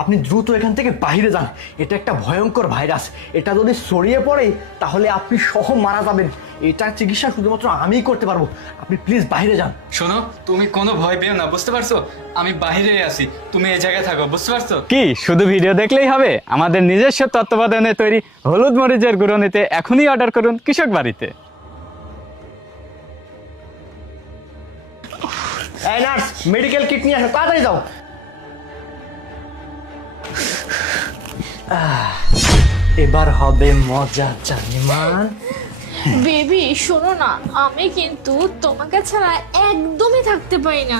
আপনি দ্রুত এখান থেকে বাইরে যান। এটা একটা ভয়ঙ্কর ভাইরাস, এটা যদি ছড়িয়ে পড়ে তাহলে আপনি সহ মারা যাবেন। এটার চিকিৎসা শুধুমাত্র আমিই করতে পারবো। আপনি প্লিজ বাইরে যান। শোনো, তুমি কোনো ভয় পেও না, বুঝতে পারছো? আমি বাইরে আছি, তুমি এই জায়গায় থাকো, বুঝতে পারছো? কি শুধু ভিডিও দেখলেই হবে? আমাদের নিজস্ব তত্ত্বাবধানে তৈরি হলুদ মরিচের গুঁড়ো নিতে এখনই অর্ডার করুন কৃষক বাড়িতে। এই নার্স, মেডিকেল কিট নিয়ে আসো, তাড়াতাড়ি যাও। এবার হবে মজা জানিমান। বেবি শোনো না, আমি কিন্তু তোমাকে ছাড়া একদমই থাকতে পারি না।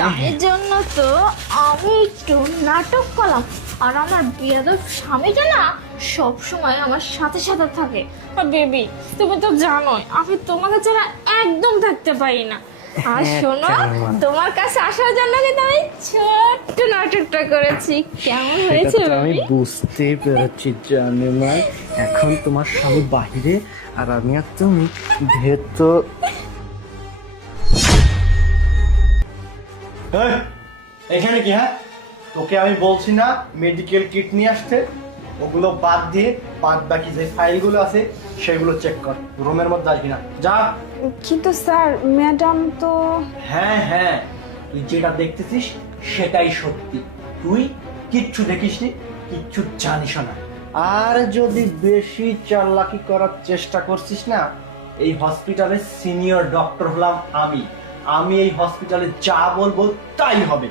তাই জন্য তো আমি একটু নাটক করলাম। আর আমার বিয়াদব স্বামীটা না সব সময় আমার সাথে সাথে থাকে। আর বেবি তুমি তো জানোই আমি তোমাকে ছাড়া একদম থাকতে পারি না। আর শোনো, তোমার কাছে আসার জন্য কিন্তু আমি ছোট্ট নাটকটা করেছি। কেমন হয়েছে আমি বেবি? বুঝতে পেরেছি জানিমান। এখন তোমার স্বামী বাহিরে আর আমি আর তুমি ভেতর। এখানে কি? হ্যাঁ, তোকে আমি বলছি না মেডিকেল কিট নিয়ে আসতে? ওগুলো বাদ দিয়ে বাদ বাকি যে ফাইলগুলো আছে সেগুলো চেক কর। রুমের মধ্যে আসবি না, যা। কিন্তু স্যার ম্যাডাম তো। হ্যাঁ হ্যাঁ, তুই যেটা দেখতেছিস সেটাই সত্যি। তুই কিচ্ছু দেখিসনি, কিচ্ছু জানিস না। আর যদি বেশি চালাকি করার চেষ্টা করছিস না, এই হসপিটালের সিনিয়র ডক্টর হলাম আমি। আমি এই হসপিটালে যা বলবো তাই হবে।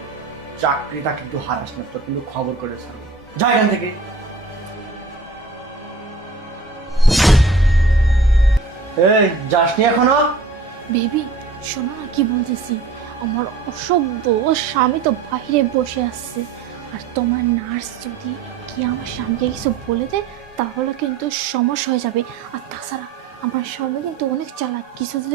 চাকরিটা কিন্তু হারাস না, তো কিন্তু খবর করে ছাড়বো। যা এখান থেকে। এই যাসনি এখনো? বেবি শোনো না কি বলতেছি। আমার অসভ্য স্বামী তো বাইরে বসে আসছে। আর তোমার নার্স যদি কি আমার স্বামীকে কিছু বলে দেয় তাহলে কিন্তু সমস্যা হয়ে যাবে। আর তাছাড়া আমার স্বামী কিন্তু অনেক চালাক, কিছু যদি